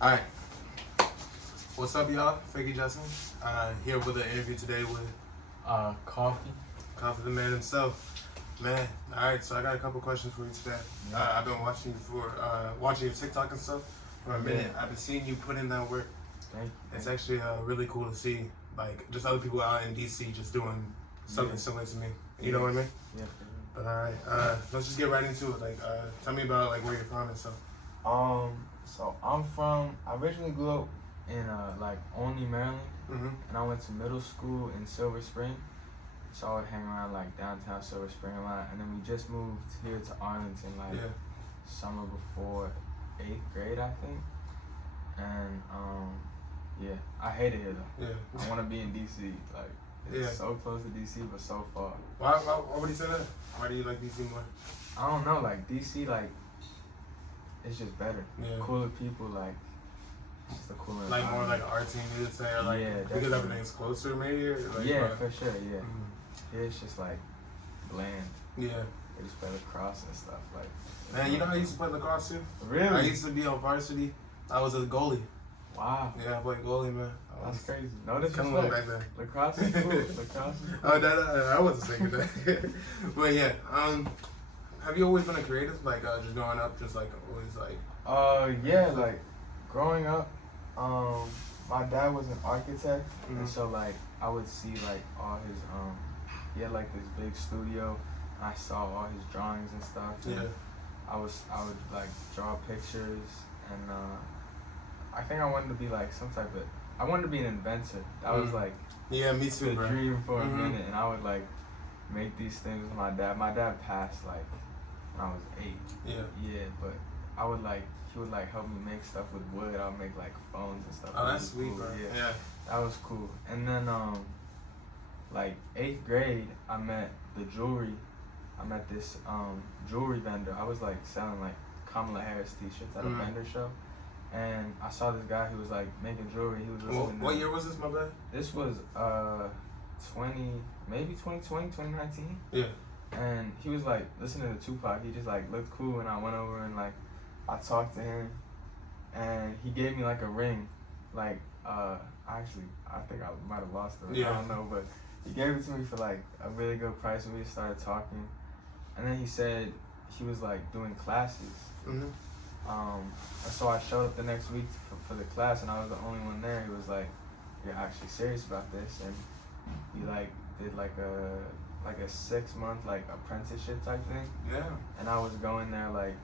Alright. What's up, y'all? Fakiejustin. Here with an interview today with Coffee. Coffee the man himself. Man, alright, so I got a couple questions for you today. I've been watching you for watching your TikTok and stuff for a minute. I've been seeing you put in that work. Thank you. It's actually really cool to see, like, just other people out in DC just doing something similar to me. You know what I mean? Yeah. But alright, let's just get right into it. Like, tell me about like where you're from and stuff. So I originally grew up in like Olney, Maryland, and I went to middle school in Silver Spring. So I would hang around like downtown Silver Spring a lot, and then we just moved here to Arlington like summer before 8th grade, I think. And I hate it here though. Yeah. I want to be in DC. Like it's so close to DC, but so far. Why would you say that? Why do you like DC more? I don't know. Like DC, like it's just better. Cooler people, like it's just a cooler. Like more like artsy, you would say, or like because everything's closer, maybe. Or like, for sure. Yeah. It's just like bland. Yeah. They just play lacrosse and stuff. Like, man, you know I used to play lacrosse too. Really? I used to be on varsity. I was a goalie. Wow. Yeah, I played goalie, man. That's crazy. No disrespect. Come on back then. Lacrosse is cool. Lacrosse is cool. Oh, I wasn't saying that. But yeah, have you always been a creative? Like just growing up, just like always like. Yeah, like growing up, my dad was an architect, and so like I would see like all his he had like this big studio. And I saw all his drawings and stuff. And I would like draw pictures, and I think I wanted to be like I wanted to be an inventor. That was like me too, the bro. dream for a minute, and I would like make these things with my dad. My dad passed like when I was 8. Yeah, but I would like he would like help me make stuff with wood. I would make like phones and stuff. Oh, that's sweet, cool. bro. Yeah, that was cool. And then like 8th grade, I met this jewelry vendor. I was like selling like Kamala Harris t-shirts at a vendor show, and I saw this guy who was like making jewelry. He was what year was this, my bad? This was 2020, 2019. Yeah. And he was like listening to Tupac. He just like looked cool, and I went over and like I talked to him, and he gave me like a ring. Like actually I think I might have lost it. I don't know, but he gave it to me for like a really good price, and we just started talking. And then he said he was like doing classes. So I showed up the next week for the class, and I was the only one there. He was like, "You're actually serious about this?" And he like did like a 6-month like apprenticeship type thing. Yeah. And I was going there like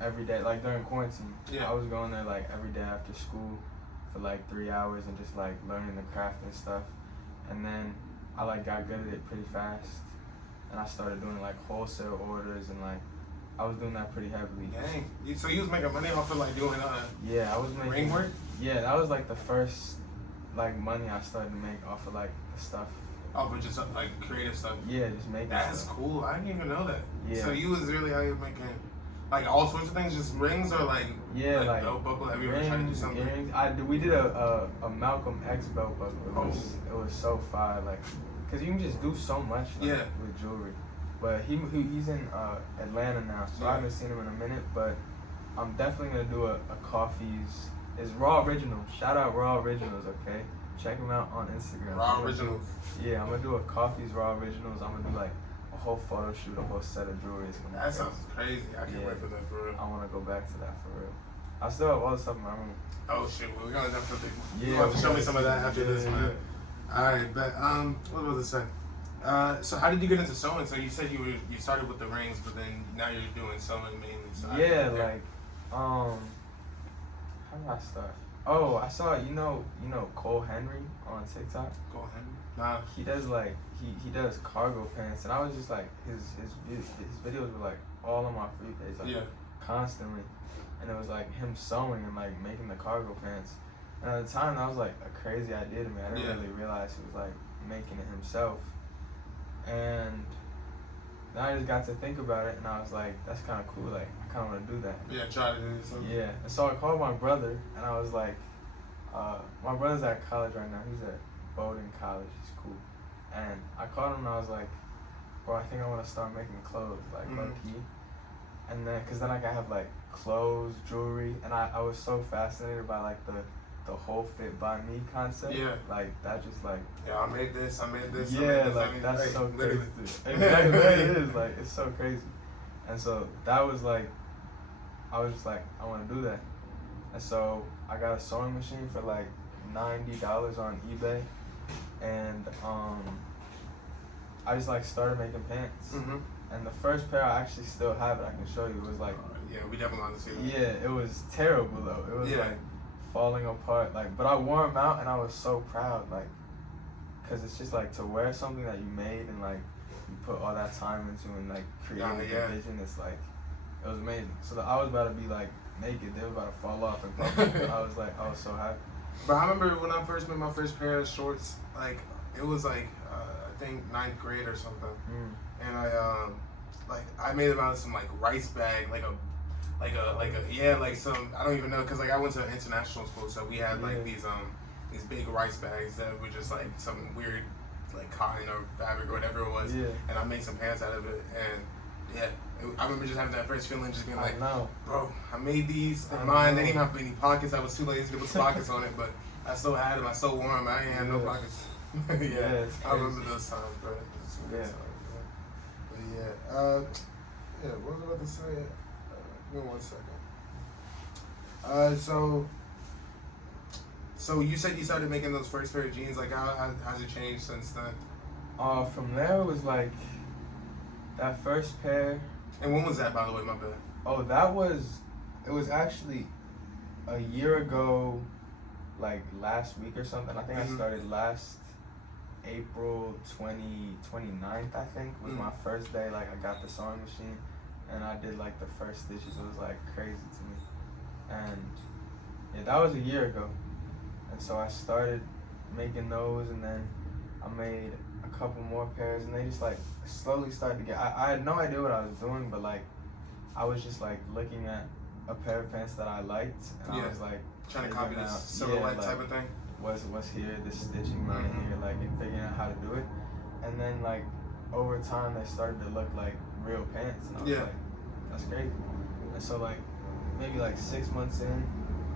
every day, like during quarantine. I was going there like every day after school for like 3 hours and just like learning the craft and stuff. And then I like got good at it pretty fast, and I started doing like wholesale orders, and like I was doing that pretty heavily. Dang. So you was making money off of like doing I was making ring work? Yeah, that was like the first like money I started to make off of like the stuff. Off of just like creative stuff? Yeah, just making That's stuff. cool. I didn't even know that. Yeah. So you was really out here making like all sorts of things, just rings or like like belt buckle? Have you ever tried to do something? Earrings. We did a Malcolm X belt buckle. It was so fire, like, cause you can just do so much with jewelry. But he's in Atlanta now, so I haven't seen him in a minute. But I'm definitely gonna do a Coffey's. It's Raw Originals. Shout out Raw Originals, okay? Check him out on Instagram. Raw Originals. I'm gonna do a Coffey's Raw Originals. I'm gonna do like a whole photo shoot, a whole set of jewelry. That sounds crazy. I can't wait for that, for real. I wanna go back to that for real. I still have all the stuff in my room. Oh shit, well, we're gonna definitely. You have to show me some of that after this, man. Alright, but what was I saying? So how did you get into sewing? So you said you started with the rings, but then now you're doing sewing mainly. So how did I start? Oh, I saw you know Cole Henry on TikTok. Cole Henry? Nah. He does like he does cargo pants, and I was just like his videos were like all on my free page, like constantly, and it was like him sewing and like making the cargo pants. And at the time, that was like a crazy idea to me. I didn't really realize he was like making it himself. And then I just got to think about it, and I was like, that's kind of cool. Like, I kind of want to do that. Yeah, try to do something. Yeah. And so I called my brother, and I was like, my brother's at college right now. He's at Braedon College. He's cool. And I called him, and I was like, bro, I think I want to start making clothes, like low key. And then, cause then I could have like clothes, jewelry, and I was so fascinated by like the whole fit by me concept. Yeah. Like that just like. Yeah, I made this. Yeah, I made this, like that's like, so literally. crazy. Exactly, it is like it's so crazy, and so that was like, I was just like I want to do that, and so I got a sewing machine for like $90 on eBay, and I just like started making pants. Mm-hmm. And the first pair I actually still have it. I can show you. It was like. Yeah, we definitely want to see that. Yeah, it was terrible though. It was like falling apart. Like, but I wore them out and I was so proud. Like, cause it's just like to wear something that you made and like you put all that time into and like creating the vision. It's like it was amazing. So I was about to be like naked. They were about to fall off in public. I was so happy. But I remember when I first made my first pair of shorts. Like it was like I think 9th grade or something. And I made them out of some like rice bag, like some, I don't even know, cause like I went to an international school, so we had like these big rice bags that were just like some weird like cotton or fabric or whatever it was, and I made some pants out of it, and I remember just having that first feeling, just being like, bro, I made these, they're mine. They didn't even have any pockets. I was too lazy to put pockets on it, but I still had them. I still wore them. I ain't had no pockets. I remember those times, bro. What was I about to say? Give me 1 second. So you said you started making those first pair of jeans. Like, how's it changed since then? From there it was like that first pair. And when was that, by the way? My bad. Oh, it was actually a year ago, like last week or something. I think I started last April 29th, I think, was my first day. Like I got the sewing machine and I did like the first stitches. It was like crazy to me. And that was a year ago. And so I started making those, and then I made a couple more pairs, and they just like slowly started to get, I had no idea what I was doing, but like I was just like looking at a pair of pants that I liked, and I was like trying to copy this silhouette like, type of thing. What's here, this stitching right here, like, and figuring out how to do it. And then like over time they started to look like real pants, and I was like, that's great. And so like maybe like 6 months in,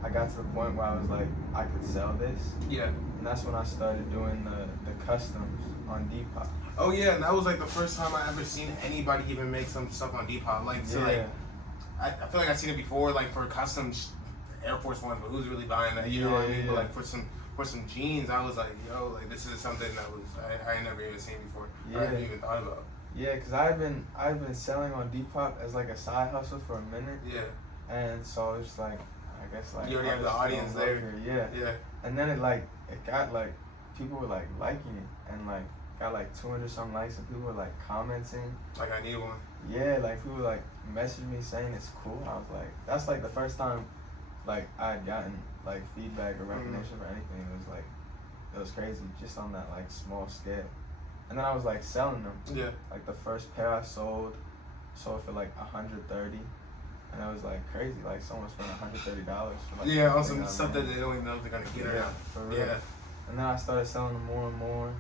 I got to the point where I was like, I could sell this. Yeah. And that's when I started doing the customs on Depop. Oh yeah, and that was like the first time I ever seen anybody even make some stuff on Depop. Like, so like, I feel like I've seen it before, like for custom Air Force Ones, but who's really buying that? You know what I mean? But like for some jeans, I was like, yo, like this is something that was I ain't never even seen before. I hadn't even thought about. Yeah, cause I've been selling on Depop as like a side hustle for a minute. Yeah. And so I was just like, I guess like you already have the audience there. Yeah. And then it got like people were like liking it, and like got like 200 some likes, and people were like commenting. Like, I need one. Yeah, like people like messaged me saying it's cool. I was like, that's like the first time like I had gotten like feedback or recognition for anything. It was crazy, just on that like small scale. And then I was like selling them. Yeah. Like the first pair I sold for like $130. And I was like crazy, like someone spent $130 for like on some stuff that they don't even know if they're gonna get it out. For real. Yeah. And then I started selling them more and more.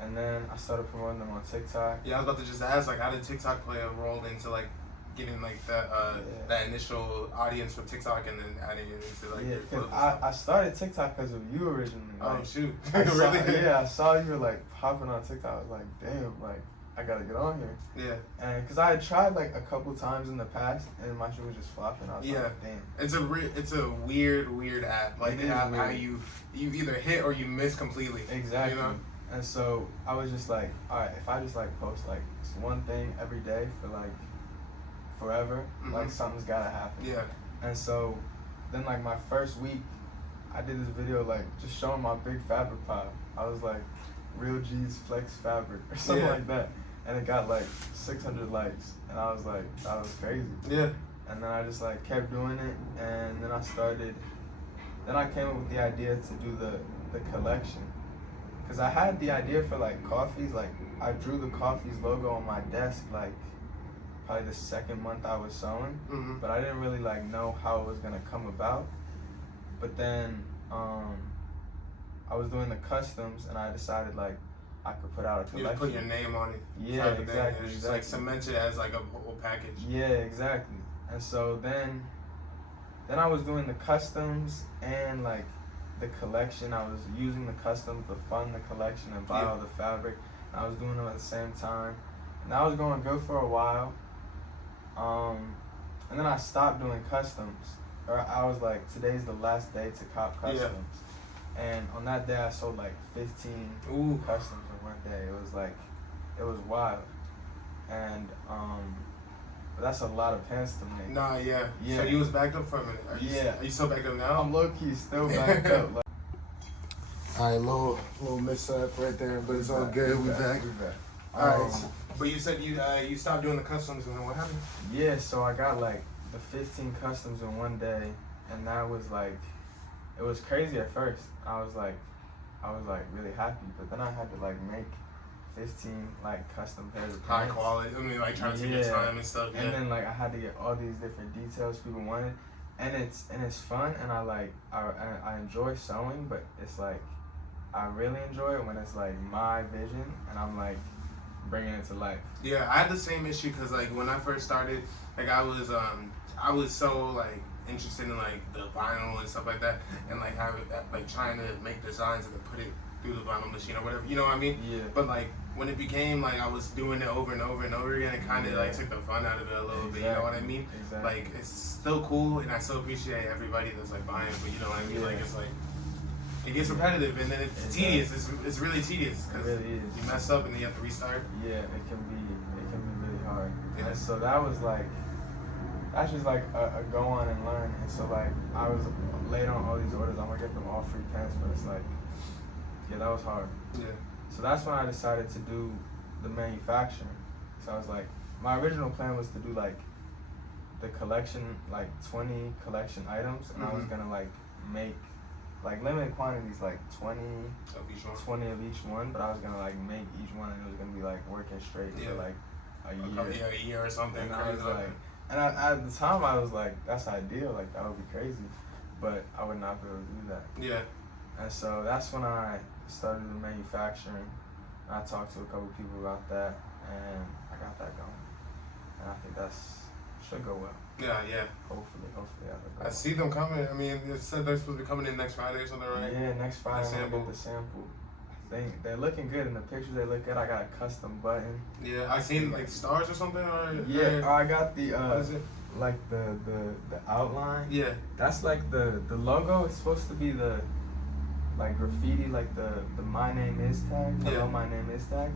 And then I started promoting them on TikTok. Yeah, I was about to just ask, like, how did TikTok play a role into like getting like that initial audience for TikTok, and then adding it into like your clothes? I started TikTok because of you originally. Like, oh shoot! Really? I saw you were like popping on TikTok. I was like, damn, like I gotta get on here. Yeah. And because I had tried like a couple times in the past, and my shit was just flopping. I was like, damn. It's a weird app. Like how you either hit or you miss completely. Exactly. You know? And so I was just like, all right, if I just like post like one thing every day for like forever, like something's gotta happen. Yeah. And so then like my first week, I did this video like just showing my big fabric pile. I was like, Real G's Flex Fabric or something like that. And it got like 600 likes, and I was like, that was crazy. Yeah. And then I just like kept doing it, and then I came up with the idea to do the collection. Cause I had the idea for like Coffeys, like I drew the Coffeys logo on my desk like probably the second month I was sewing, but I didn't really like know how it was gonna come about. But then I was doing the customs, and I decided like, I could put out a collection. You put your name on it. Yeah, exactly. It's just like cement it as like a whole package. Yeah, exactly. And so then I was doing the customs and like the collection. I was using the customs to fund the collection and buy all the fabric. And I was doing them at the same time. And that was going good for a while. And then I stopped doing customs. Or I was like, today's the last day to cop customs. And on that day, I sold like 15 customs in one day. It was like, it was wild. And but that's a lot of pants to make. Nah, yeah. So you was backed up for a minute. Are you still backed up now? I'm low key still backed up. Like, all right, little mishap right there, but it's all good. We back. All right. But you said you stopped doing the customs, and then what happened? Yeah, so I got like the 15 customs in one day, and that was like, it was crazy at first. I was like really happy, but then I had to like make 15 like custom pairs of pants. High quality. I mean, like trying to take your time and stuff. And then like I had to get all these different details people wanted, and it's fun, and I enjoy sewing, but it's like I really enjoy it when it's like my vision, and I'm like bringing it to life. Yeah, I had the same issue because like when I first started, like I was so like interested in like the vinyl and stuff like that, and like like trying to make designs and then put it through the vinyl machine or whatever, you know what I mean? Yeah. But like when it became like I was doing it over and over and over again, it kind of like took the fun out of it a little bit, you know what I mean? Exactly. Like it's still cool, and I still appreciate everybody that's like buying it, but you know what I mean? Like it's like it gets repetitive, and then it's tedious. It's really tedious because you mess up and then you have to restart. Yeah, it can be really hard. Yeah. And so that's just like a go on and learn. And so like I was late on all these orders. I'm gonna get them all free pants, but it's like, yeah, that was hard. Yeah. So that's when I decided to do the manufacturing. So I was like, my original plan was to do like the collection, like 20 collection items, and I was gonna like make like limited quantities, like 20 of each one, but I was gonna like make each one, and it was gonna be like working straight for like a year. A year or something. And I was like, and at the time I was like, that's ideal, like that would be crazy, but I would not be able to do that. Yeah. And so that's when I started the manufacturing. I talked to a couple people about that, and I got that going, and I think should go well. Yeah. Hopefully I see them coming. I mean, it said they're supposed to be coming in next Friday or something, right? Yeah, next Friday I'm gonna get the sample. I think they're looking good in the pictures. They look good. I got a custom button. Yeah, I seen like stars or something. I got the what is it? Like the outline. Yeah. That's like the logo. It's supposed to be the like graffiti, like the my name is tag. Hello, my name is tag.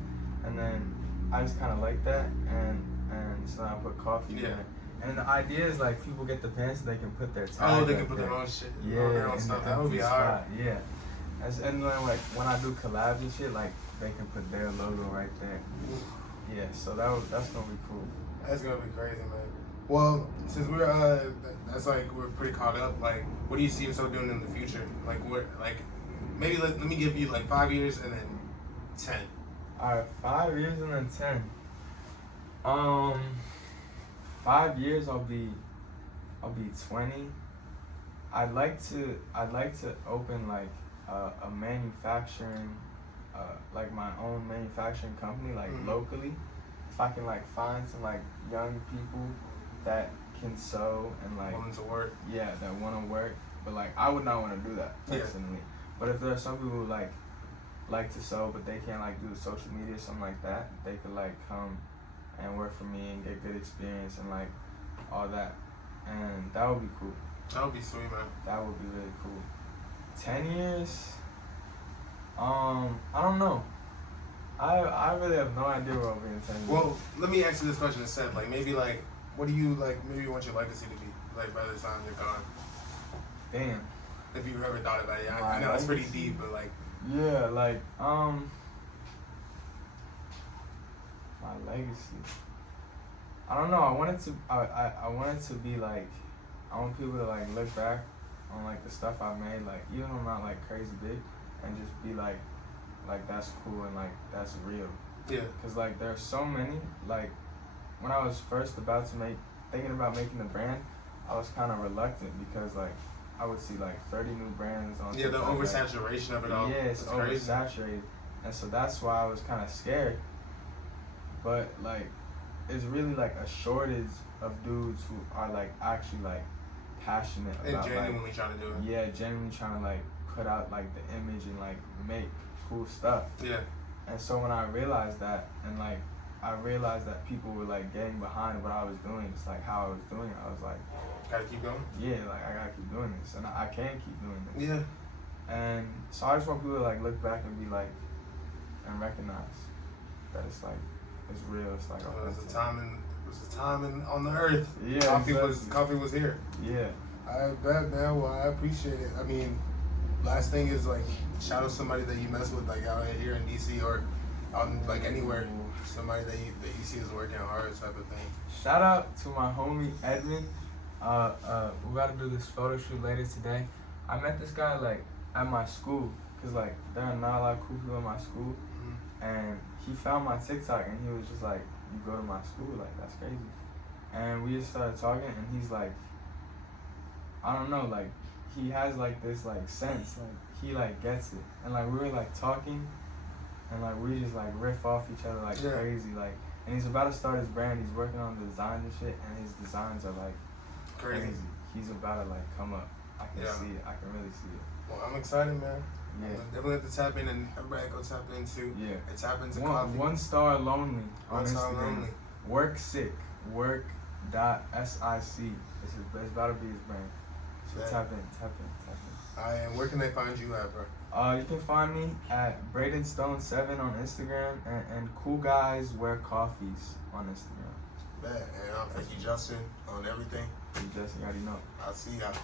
And then I just kind of like that, and so I put coffee in it. And the idea is like people get the pants, they can put their tag. Oh, they can put their own shit. Yeah, their own stuff. That would be hard. Yeah. And then like when I do collabs and shit, like they can put their logo right there. Yeah, so that's gonna be cool. That's gonna be crazy, man. Well, since we're pretty caught up, like what do you see yourself doing in the future? Like maybe let me give you like 5 years and then 10. Alright, 5 years and then 10. 5 years I'll be 20. I'd like to open like a manufacturing, like my own manufacturing company, like locally. If I can like find some like young people that can sew and like willing to work. Yeah, that want to work. But like I would not want to do that personally. But if there are some people who like to sew, but they can't like do social media or something like that, they could like come and work for me and get good experience and like all that, and that would be cool. That would be sweet, man. That would be really cool. 10 years, I don't know. I really have no idea where I'll be in 10 years. Well, let me ask you this question instead. Like maybe like what do you like? Maybe you want your legacy to be like by the time you're gone. Damn. If you've ever thought about it, I know it's pretty deep, but like. Yeah, like my legacy. I don't know. I wanted to be like, I want people to like look back on like the stuff I made, like even though I'm not like crazy big, and just be like that's cool and like that's real. Yeah. Cause like there's so many, like when I was first thinking about making the brand, I was kind of reluctant because like I would see like 30 new brands on. Yeah, the oversaturation of it all. Yeah, it's oversaturated. And so that's why I was kind of scared. But like, it's really like a shortage of dudes who are like actually like passionate and about genuinely like, trying to do it. yeah, genuinely trying to like put out like the image and like make cool stuff. Yeah. And so when I realized that, and like I realized that people were like getting behind what I was doing, it's like how I was doing it, I was like, Gotta keep going. yeah, like I gotta keep doing this, and I can keep doing this. Yeah. And so I just want people to like look back and be like, and recognize that it's like, it's real. It's like it was a time on the earth. Yeah, Coffee was here. Yeah. I bet, man. Well, I appreciate it. I mean, last thing is like shout out somebody that you mess with, like out here in DC or on like anywhere. Somebody that you see is working hard, type of thing. Shout out to my homie Edmund. We gotta do this photo shoot later today. I met this guy like at my school, cause like there are not a lot of cool people in my school, and he found my TikTok and he was just like, "You go to my school? Like that's crazy." And we just started talking, and he's like, I don't know, like he has like this like sense, like he like gets it, and like we were like talking, and like we just like riff off each other like crazy, like. And he's about to start his brand. He's working on the designs and shit, and his designs are like crazy. He's about to like come up. I can see it. I can really see it. Well, I'm excited, man. Yeah. Definitely have to tap in, and everybody go tap in too. Yeah. And tap into One coffee. Star Lonely on One Star Instagram. Lonely. Work sick. Work.sic. It's about to be his brand. So tap in. And where can they find you at, bro? You can find me at Braedon Stone 7 on Instagram and Coolguyswearcoffeys on Instagram. Bet. And I'm fakiejustin on everything. You already know. I'll see y'all.